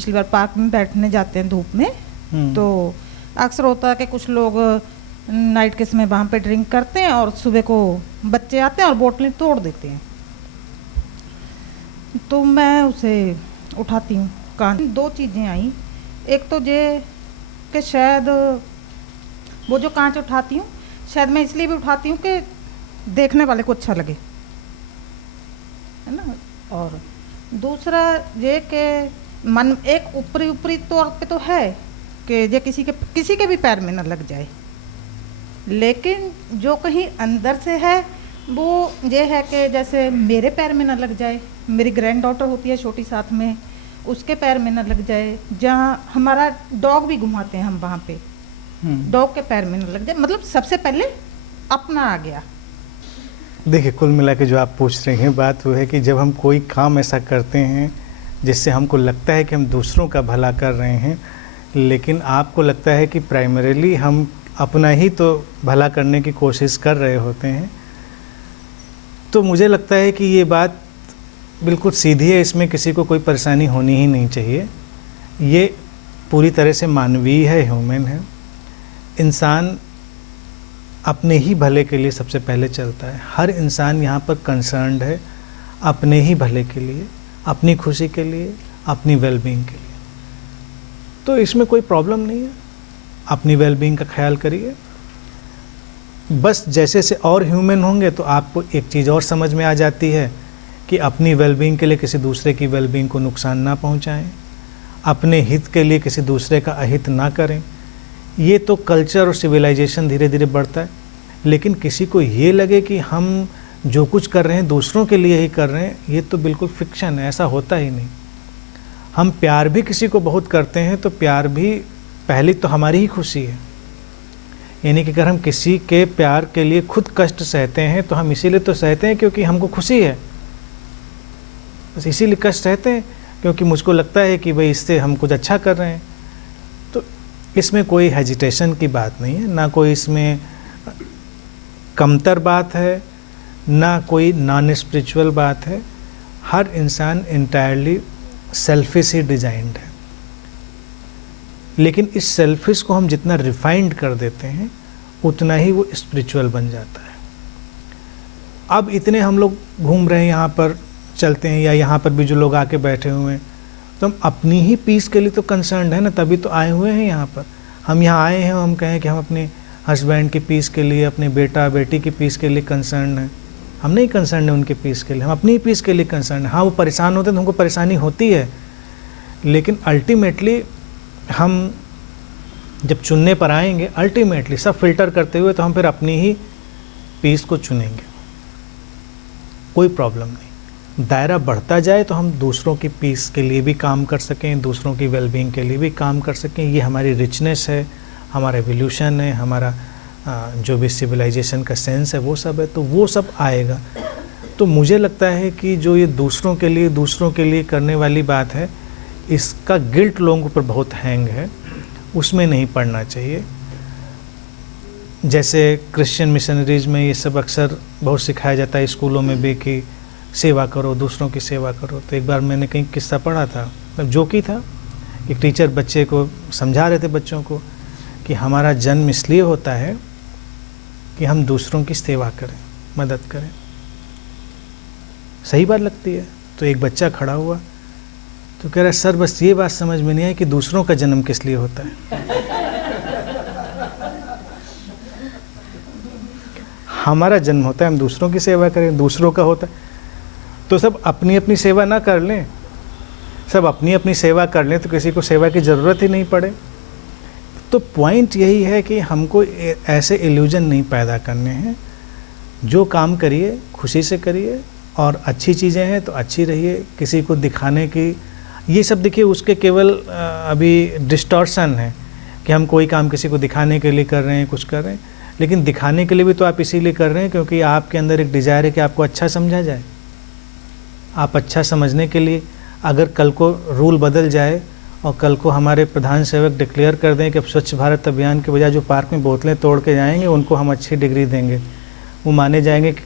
पिछली बार पार्क में बैठने जाते हैं धूप में, तो अक्सर होता है कि कुछ लोग नाइट के समय वहाँ पे ड्रिंक करते हैं और सुबह को बच्चे आते हैं और बोतलें तोड़ देते हैं। तो मैं उसे उठाती हूँ। कान 2 चीज़ें आई, एक तो ये कि शायद वो जो कांच उठाती हूँ शायद मैं इसलिए भी उठाती हूँ कि देखने वाले को अच्छा लगे, है ना। और दूसरा ये कि मन एक ऊपरी तौर पे तो है कि ये किसी के भी पैर में न लग जाए, लेकिन जो कहीं अंदर से है वो ये है कि जैसे मेरे पैर में न लग जाए, मेरी ग्रैंड डॉटर होती है छोटी साथ में, उसके पैर में न लग जाए, जहाँ हमारा डॉग भी घुमाते हैं हम वहाँ पे, डॉग के पैर में न लग जाए। मतलब सबसे पहले अपना आ गया। देखिए, कुल मिला के जो आप पूछ रहे हैं बात वो है कि जब हम कोई काम ऐसा करते हैं जिससे हमको लगता है कि हम दूसरों का भला कर रहे हैं, लेकिन आपको लगता है कि प्राइमरीली हम अपना ही तो भला करने की कोशिश कर रहे होते हैं, तो मुझे लगता है कि ये बात बिल्कुल सीधी है, इसमें किसी को कोई परेशानी होनी ही नहीं चाहिए। ये पूरी तरह से मानवीय है, ह्यूमन है। इंसान अपने ही भले के लिए सबसे पहले चलता है। हर इंसान यहाँ पर कंसर्न्ड है अपने ही भले के लिए, अपनी खुशी के लिए, अपनी वेलबींग के लिए। तो इसमें कोई प्रॉब्लम नहीं है, अपनी वेलबींग का ख्याल करिए। बस जैसे जैसे और ह्यूमन होंगे तो आपको एक चीज़ और समझ में आ जाती है कि अपनी वेलबींग के लिए किसी दूसरे की वेलबींग को नुकसान ना पहुंचाएं, अपने हित के लिए किसी दूसरे का अहित ना करें। ये तो कल्चर और सिविलाइजेशन धीरे धीरे बढ़ता है, लेकिन किसी को ये लगे कि हम जो कुछ कर रहे हैं दूसरों के लिए ही कर रहे हैं, ये तो बिल्कुल फिक्शन है, ऐसा होता ही नहीं। हम प्यार भी किसी को बहुत करते हैं तो प्यार भी पहली तो हमारी ही खुशी है। यानी कि अगर हम किसी के प्यार के लिए खुद कष्ट सहते हैं तो हम इसीलिए तो सहते हैं क्योंकि हमको खुशी है, बस इसीलिए कष्ट सहते हैं क्योंकि मुझको लगता है कि भाई इससे हम कुछ अच्छा कर रहे हैं। तो इसमें कोई हेजिटेशन की बात नहीं है, ना कोई इसमें कमतर बात है, ना कोई नॉन स्पिरिचुअल बात है। हर इंसान इंटायरली सेल्फिश ही डिजाइंड है, लेकिन इस सेल्फिश को हम जितना रिफाइंड कर देते हैं उतना ही वो स्पिरिचुअल बन जाता है। अब इतने हम लोग घूम रहे हैं, यहाँ पर चलते हैं या यहाँ पर भी जो लोग आके बैठे हुए हैं, तो हम अपनी ही पीस के लिए तो कंसर्न्ड है ना, तभी तो आए हुए हैं यहाँ पर। हम यहाँ आए हैं, हम कहें कि हम अपने हस्बैंड की पीस के लिए, अपने बेटा बेटी की पीस के लिए कंसर्न हैं। हम नहीं कंसर्न है उनके पीस के लिए, हम अपनी ही पीस के लिए कंसर्न है। हाँ, वो परेशान होते हैं तो हमको परेशानी होती है, लेकिन अल्टीमेटली हम जब चुनने पर आएंगे, अल्टीमेटली सब फिल्टर करते हुए तो हम फिर अपनी ही पीस को चुनेंगे, कोई प्रॉब्लम नहीं। दायरा बढ़ता जाए तो हम दूसरों की पीस के लिए भी काम कर सकें, दूसरों की वेलबींग के लिए भी काम कर सकें। ये हमारी रिचनेस है, हमारा एवोल्यूशन है, हमारा जो भी सिविलाइजेशन का सेंस है वो सब है, तो वो सब आएगा। तो मुझे लगता है कि जो ये दूसरों के लिए करने वाली बात है, इसका गिल्ट लोगों पर बहुत हैंग है, उसमें नहीं पड़ना चाहिए। जैसे क्रिश्चियन मिशनरीज में ये सब अक्सर बहुत सिखाया जाता है, स्कूलों में भी, कि सेवा करो, दूसरों की सेवा करो। तो एक बार मैंने कहीं किस्सा पढ़ा था, मतलब जोकी था, एक टीचर बच्चे को समझा रहे थे, बच्चों को, कि हमारा जन्म इसलिए होता है कि हम दूसरों की सेवा करें, मदद करें। सही बात लगती है। तो एक बच्चा खड़ा हुआ तो कह रहा है, सर बस ये बात समझ में नहीं आई कि दूसरों का जन्म किस लिए होता है। हमारा जन्म होता है हम दूसरों की सेवा करें, दूसरों का होता है तो सब अपनी अपनी सेवा ना कर लें, सब अपनी अपनी सेवा कर लें तो किसी को सेवा की ज़रूरत ही नहीं पड़े। तो पॉइंट यही है कि हमको ऐसे इल्यूजन नहीं पैदा करने हैं। जो काम करिए खुशी से करिए, और अच्छी चीज़ें हैं तो अच्छी रहिए। किसी को दिखाने की, ये सब देखिए उसके केवल अभी डिस्टॉर्शन है कि हम कोई काम किसी को दिखाने के लिए कर रहे हैं, कुछ कर रहे हैं, लेकिन दिखाने के लिए भी तो आप इसीलिए कर रहे हैं क्योंकि आपके अंदर एक डिज़ायर है कि आपको अच्छा समझा जाए। आप अच्छा समझने के लिए, अगर कल को रूल बदल जाए और कल को हमारे प्रधान सेवक डिक्लेयर कर दें कि अब स्वच्छ भारत अभियान के बजाय जो पार्क में बोतलें तोड़ के जाएंगे उनको हम अच्छी डिग्री देंगे, वो माने जाएंगे कि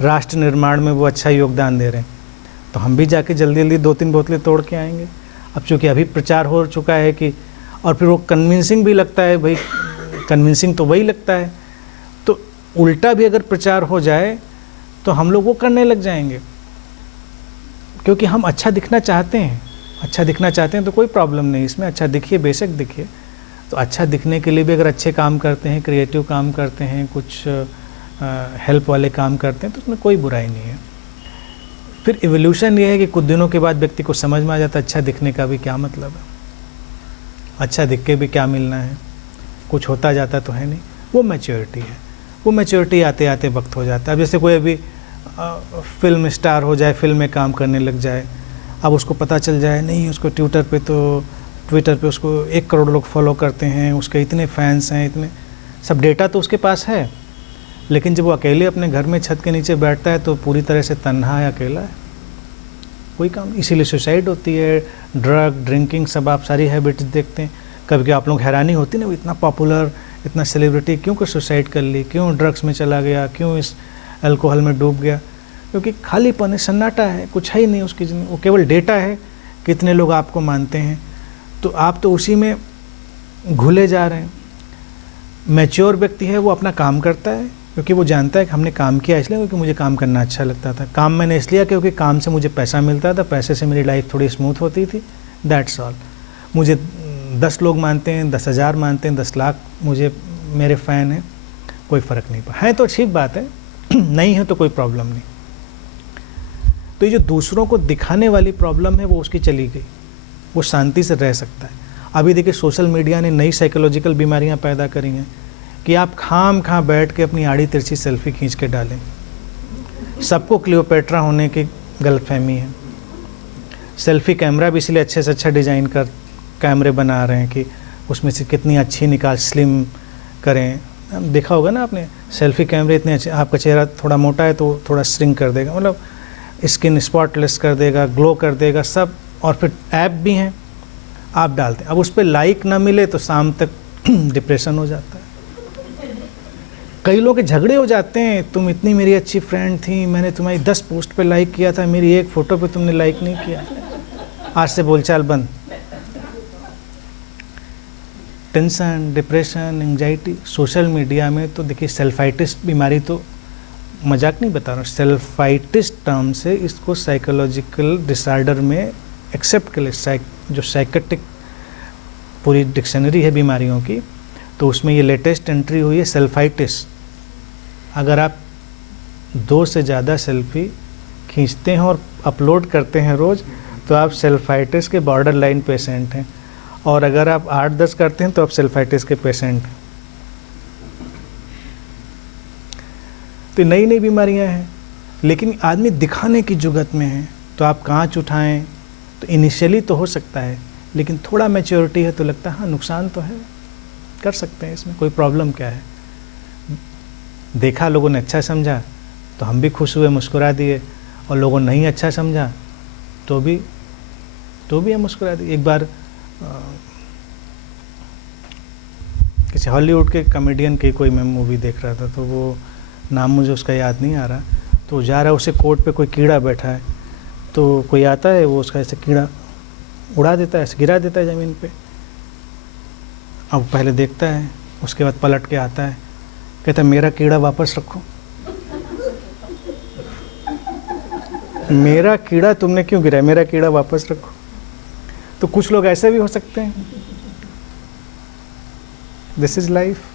राष्ट्र निर्माण में वो अच्छा योगदान दे रहे हैं, तो हम भी जाके जल्दी जल्दी 2-3 बोतलें तोड़ के आएंगे। अब चूँकि अभी प्रचार हो चुका है कि, और फिर वो कन्विंसिंग भी लगता है, भाई कन्विंसिंग तो वही लगता है, तो उल्टा भी अगर प्रचार हो जाए तो हम लोग वो करने लग जाएंगे, क्योंकि हम अच्छा दिखना चाहते हैं। अच्छा दिखना चाहते हैं तो कोई प्रॉब्लम नहीं इसमें, अच्छा दिखिए, बेशक दिखिए। तो अच्छा दिखने के लिए भी अगर अच्छे काम करते हैं, क्रिएटिव काम करते हैं, कुछ हेल्प वाले काम करते हैं, तो उसमें कोई बुराई नहीं है। फिर इवोल्यूशन ये है कि कुछ दिनों के बाद व्यक्ति को समझ में आ जाता है अच्छा दिखने का भी क्या मतलब है, अच्छा दिख के भी क्या मिलना है, कुछ होता जाता तो है नहीं। वो मैच्योरिटी है, वो मैच्योरिटी आते आते वक्त हो जाता है। अब जैसे कोई अभी फिल्म स्टार हो जाए, फिल्म में काम करने लग जाए, अब उसको पता चल जाए नहीं, उसको ट्विटर पे उसको 1 करोड़ लोग फॉलो करते हैं, उसके इतने फैंस हैं, इतने सब डेटा तो उसके पास है, लेकिन जब वो अकेले अपने घर में छत के नीचे बैठता है तो पूरी तरह से तन्हा है, अकेला है, कोई काम। इसीलिए सुसाइड होती है, ड्रग, ड्रिंकिंग, सब आप सारी हैबिट्स देखते हैं। कभी कभी आप लोग हैरानी होती है ना, इतना पॉपुलर, इतना सेलिब्रिटी क्यों को सुसाइड कर ली, क्यों ड्रग्स में चला गया, क्यों इस अल्कोहल में डूब गया? क्योंकि खालीपन है, सन्नाटा है, कुछ है ही नहीं उसकी ज़िंदगी, वो केवल डेटा है, कितने लोग आपको मानते हैं, तो आप तो उसी में घुले जा रहे हैं। मैच्योर व्यक्ति है वो अपना काम करता है, क्योंकि वो जानता है कि हमने काम किया इसलिए क्योंकि मुझे काम करना अच्छा लगता था, काम मैंने इसलिए क्योंकि काम से मुझे पैसा मिलता था, पैसे से मेरी लाइफ थोड़ी स्मूथ होती थी, दैट्स ऑल। मुझे 10 लोग मानते हैं, 10,000 मानते हैं, 10 लाख मुझे मेरे फ़ैन हैं, कोई फ़र्क नहीं पड़ा है, तो ठीक बात है नहीं है तो कोई प्रॉब्लम नहीं। तो ये जो दूसरों को दिखाने वाली प्रॉब्लम है वो उसकी चली गई, वो शांति से रह सकता है। अभी देखिए सोशल मीडिया ने नई साइकोलॉजिकल बीमारियां पैदा करी हैं कि आप खाम बैठ के अपनी आड़ी तिरछी सेल्फी खींच के डालें। सबको क्लियोपेट्रा होने की गलतफहमी है। सेल्फी कैमरा भी इसलिए अच्छे से अच्छा डिज़ाइन कर कैमरे बना रहे हैं कि उसमें से कितनी अच्छी निकाल, स्लिम करें। देखा होगा ना आपने, सेल्फी कैमरे इतने अच्छे, आपका चेहरा थोड़ा मोटा है तो थोड़ा श्रिंक कर देगा, मतलब स्किन स्पॉटलेस कर देगा, ग्लो कर देगा सब। और फिर ऐप भी हैं, आप डालते हैं, अब उस पर लाइक ना मिले तो शाम तक डिप्रेशन हो जाता है। कई लोग के झगड़े हो जाते हैं, तुम इतनी मेरी अच्छी फ्रेंड थी, मैंने तुम्हारी 10 पोस्ट पे लाइक किया था, मेरी एक फ़ोटो पे तुमने लाइक नहीं किया, आज से बोलचाल बंद। Tension, depression, anxiety, social media में तो देखिए सेल्फाइटिस बीमारी तो मजाक नहीं बता रहा हूँ, सेल्फाइटिस टर्म से इसको साइकोलॉजिकल डिसऑर्डर में एक्सेप्ट कर ले। जो साइकेट्रिक पूरी डिक्शनरी है बीमारियों की, तो उसमें ये लेटेस्ट एंट्री हुई है सेल्फाइटिस। अगर आप 2 से ज़्यादा सेल्फी खींचते हैं और अपलोड करते हैं रोज़, तो आप सेल्फाइटिस के बॉर्डर लाइन पेशेंट हैं, और अगर आप 8-10 करते हैं तो आप सेल्फाइटिस के पेशेंट हैं। तो नई नई बीमारियां हैं, लेकिन आदमी दिखाने की जुगत में है, तो आप कांच उठाएं तो इनिशियली तो हो सकता है, लेकिन थोड़ा मैच्योरिटी है तो लगता है हाँ नुकसान तो है, कर सकते हैं, इसमें कोई प्रॉब्लम क्या है। देखा, लोगों ने अच्छा समझा तो हम भी खुश हुए, मुस्कुरा दिए, और लोगों ने नहीं अच्छा समझा तो भी हम मुस्कुरा दिए। एक बार किसी हॉलीवुड के कॉमेडियन की कोई मैं मूवी देख रहा था, तो वो नाम मुझे उसका याद नहीं आ रहा, तो जा रहा है, उसे कोट पे कोई कीड़ा बैठा है, तो कोई आता है, वो उसका ऐसे कीड़ा उड़ा देता है, ऐसे गिरा देता है ज़मीन पे। अब पहले देखता है, उसके बाद पलट के आता है, कहता है मेरा कीड़ा वापस रखो। मेरा कीड़ा तुमने क्यों गिराया, मेरा कीड़ा वापस रखो। तो कुछ लोग ऐसे भी हो सकते हैं। This is life.